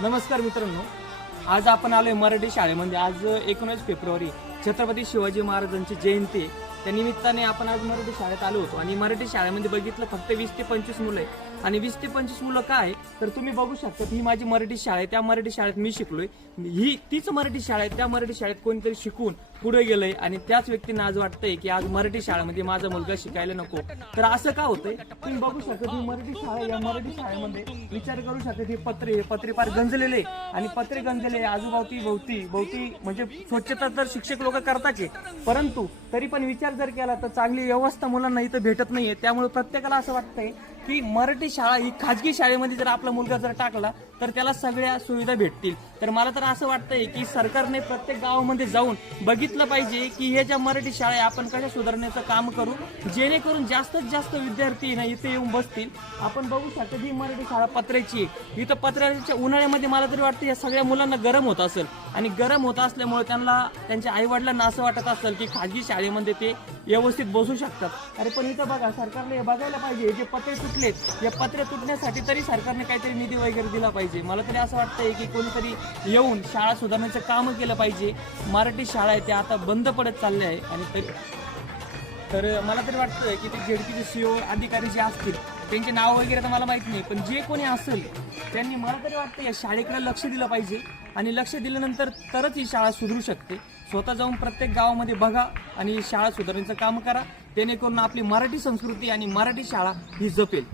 नमस्कार मित्रांनो, आज आपण आलोय मराठी शाळेमध्ये। आज 19 फेब्रुवारी छत्रपती शिवाजी महाराजांची जयंती आहे। त्या निमित्ताने आपण आज मराठी शाळेत आलो होतो आणि मराठी शाळेमध्ये बघितलं फक्त 20 ते 25 मुलं आहे। आणि 20 ते 25 मुलं काय तर तुम्ही बघू शकता, ही माझी मराठी शाळा आहे। त्या मराठी शाळेत मी शिकलोय, ही तीच मराठी शाळा आहे। त्या मराठी शाळेत कोणीतरी शिकून पुढे गेलंय आणि त्याच व्यक्तींना आज वाटतंय की आज मराठी शाळेमध्ये माझा मुलगा शिकायला नको। तर असं का होतंय तुम्ही बघू शकता, ही मराठी शाळा, या मराठी शाळेमध्ये विचार करू शकता, हे पत्रे फार गंजलेले आणि पत्रे गंजलेले आजूबाजूची भोवती म्हणजे स्वच्छता तर शिक्षक लोक करताच, परंतु तरी पण विचार जर केला तर चांगली व्यवस्था मुलांना इथं भेटत नाहीये। त्यामुळे प्रत्येकाला असं वाटतंय की मराठी शाळा ही खाजगी शाळेमध्ये जर आपला मुलगा जर टाकला तर त्याला सगळ्या सुविधा भेटतील। तर मला तर असं वाटतंय की सरकारने प्रत्येक गावामध्ये जाऊन बघितलं पाहिजे की हे ज्या मराठी शाळा आहे आपण कशा सुधारण्याचं काम करू, जेणेकरून जास्तीत जास्त विद्यार्थी ना इथे येऊन बसतील। आपण बघू शकतो ही मराठी शाळा पत्र्याची आहे। इथं पत्र्याच्या उन्हाळ्यामध्ये मला तरी वाटतं या सगळ्या मुलांना गरम होत असेल आणि गरम होत असल्यामुळे त्यांना त्यांच्या आई वडिलांना असं वाटत असेल की खाजगी शाळेमध्ये ते व्यवस्थित बसू शकतात। अरे पण इथं बघा, सरकारने बघायला पाहिजे, जे पत्रे तुटलेत या पत्रे तुटण्यासाठी तरी सरकारने काहीतरी निधी वगैरे दिला पाहिजे। मला तरी असं वाटतंय की कोणीतरी येऊन शाळा सुधारण्याचं काम केलं पाहिजे। मराठी शाळा आहे त्या आता बंद पडत चालल्या आहे आणि तर मला तरी वाटतंय की ते झेडपीचे सीओ अधिकारी जे असतील त्यांचे नाव वगैरे तर मला माहित नाही, पण जे कोणी असेल त्यांनी मला तरी वाटतं या शाळेकडे लक्ष दिलं पाहिजे आणि लक्ष दिल्यानंतर तरच ही शाळा सुधरू शकते। स्वतः जाऊन प्रत्येक गावामध्ये बघा आणि शाळा सुधारण्याचं काम करा, जेणेकरून आपली मराठी संस्कृती आणि मराठी शाळा ही जपेल।